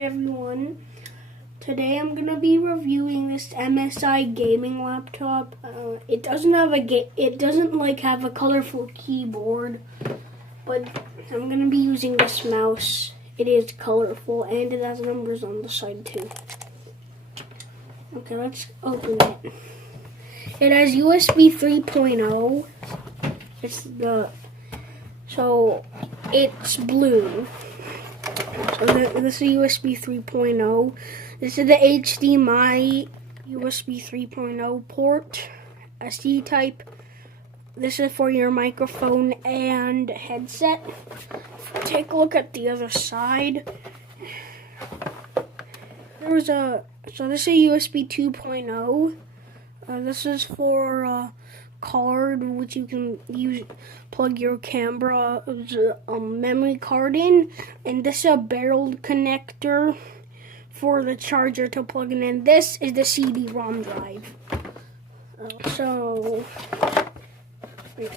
Everyone, today I'm gonna be reviewing this MSI gaming laptop. It doesn't have have a colorful keyboard, but I'm gonna be using this mouse. It is colorful and it has numbers on the side too. Okay, let's open it. It has USB 3.0. It's blue. So this is USB 3.0. This is the HDMI USB 3.0 port, SD type. This is for your microphone and headset. Take a look at the other side. So this is USB 2.0. This is for card, which you can plug your camera memory card in, and this is a barreled connector for the charger to plug in, and this is the CD-ROM drive.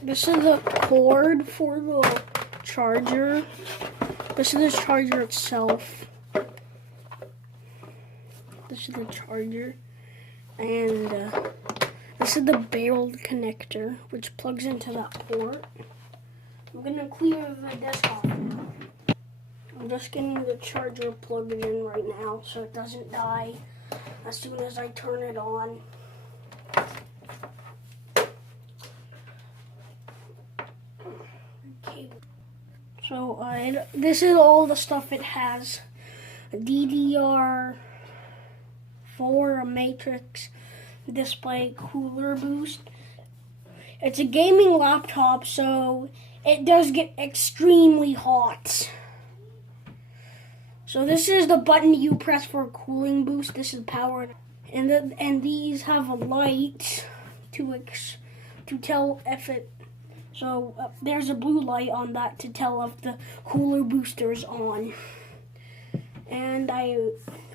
This is the cord for the charger. This is the charger itself. This is the charger, and this is the barreled connector, which plugs into that port. I'm gonna clear the disk off now. I'm just getting the charger plugged in right now so it doesn't die as soon as I turn it on. Okay. So this is all the stuff it has. A DDR4, a matrix display, cooler boost. It's a gaming laptop, so it does get extremely hot. So this is the button you press for cooling boost. This is power, and these have a light to tell if it. So there's a blue light on that to tell if the cooler booster is on. And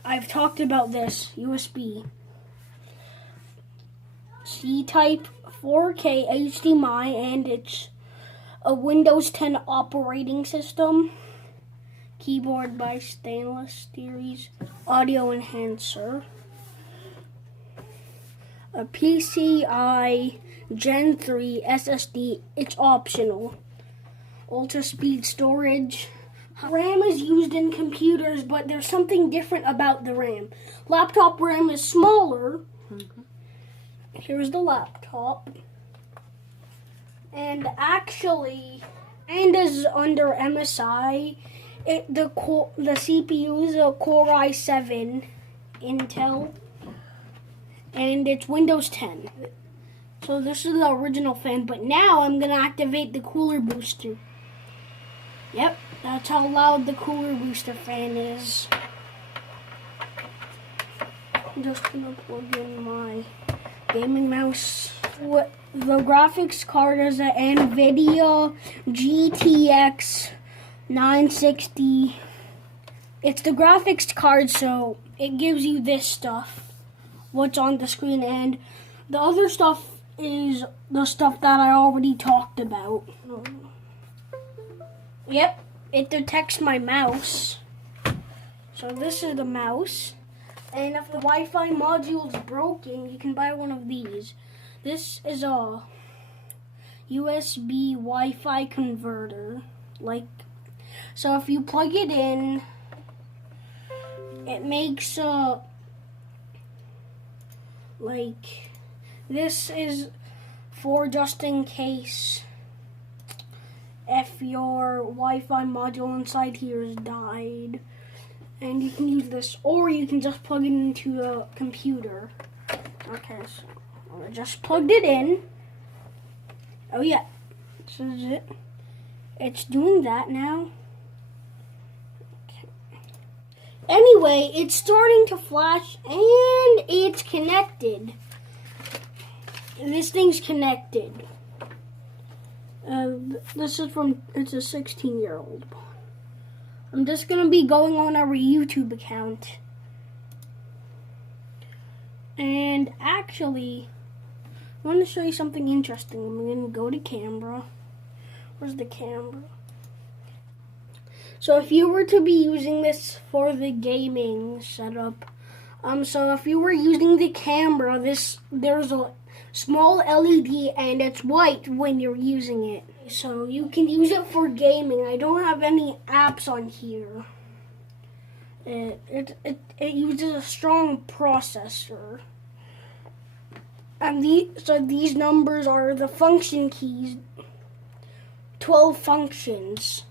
I've talked about this USB C-type 4K HDMI, and it's a Windows 10 operating system. Keyboard by Steelseries. Audio Enhancer. A PCI-E Gen.3 SAD. It's optional. Ultra speed storage. RAM is used in computers, but there's something different about the RAM. Laptop RAM is smaller. Here's the laptop. And actually, and is under MSI. The CPU is a Core i7 Intel, and it's Windows 10. So this is the original fan, but now I'm gonna activate the cooler booster. Yep, that's how loud the cooler booster fan is. I'm just gonna plug in my gaming mouse. The graphics card is an NVIDIA GTX 960. It's the graphics card, so it gives you this stuff, what's on the screen, and the other stuff is the stuff that I already talked about. Yep, it detects my mouse. So this is the mouse. And if the Wi-Fi module is broken, you can buy one of these. This is a USB Wi-Fi converter. So if you plug it in, it makes this is for just in case if your Wi-Fi module inside here has died. And you can use this, or you can just plug it into a computer. Okay, so I just plugged it in. Oh yeah, this is it. It's doing that now. Okay. Anyway, it's starting to flash, and it's connected. This thing's connected. It's a 16-year-old. I'm just going to be going on our YouTube account. And actually, I want to show you something interesting. I'm going to go to camera. Where's the camera? So if you were to be using this for the gaming setup, so if you were using the camera, there's a small LED and it's white when you're using it. So you can use it for gaming. I don't have any apps on here. It uses a strong processor. And these numbers are the function keys. 12 functions.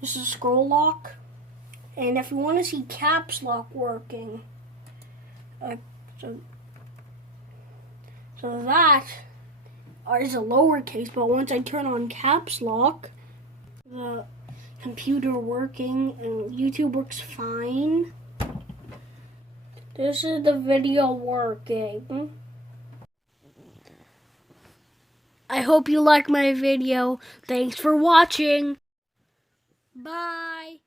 This is scroll lock. And if you want to see caps lock working, so that is a lowercase, but once I turn on caps lock, the computer working and YouTube works fine. This is the video working. I hope you like my video. Thanks for watching. Bye.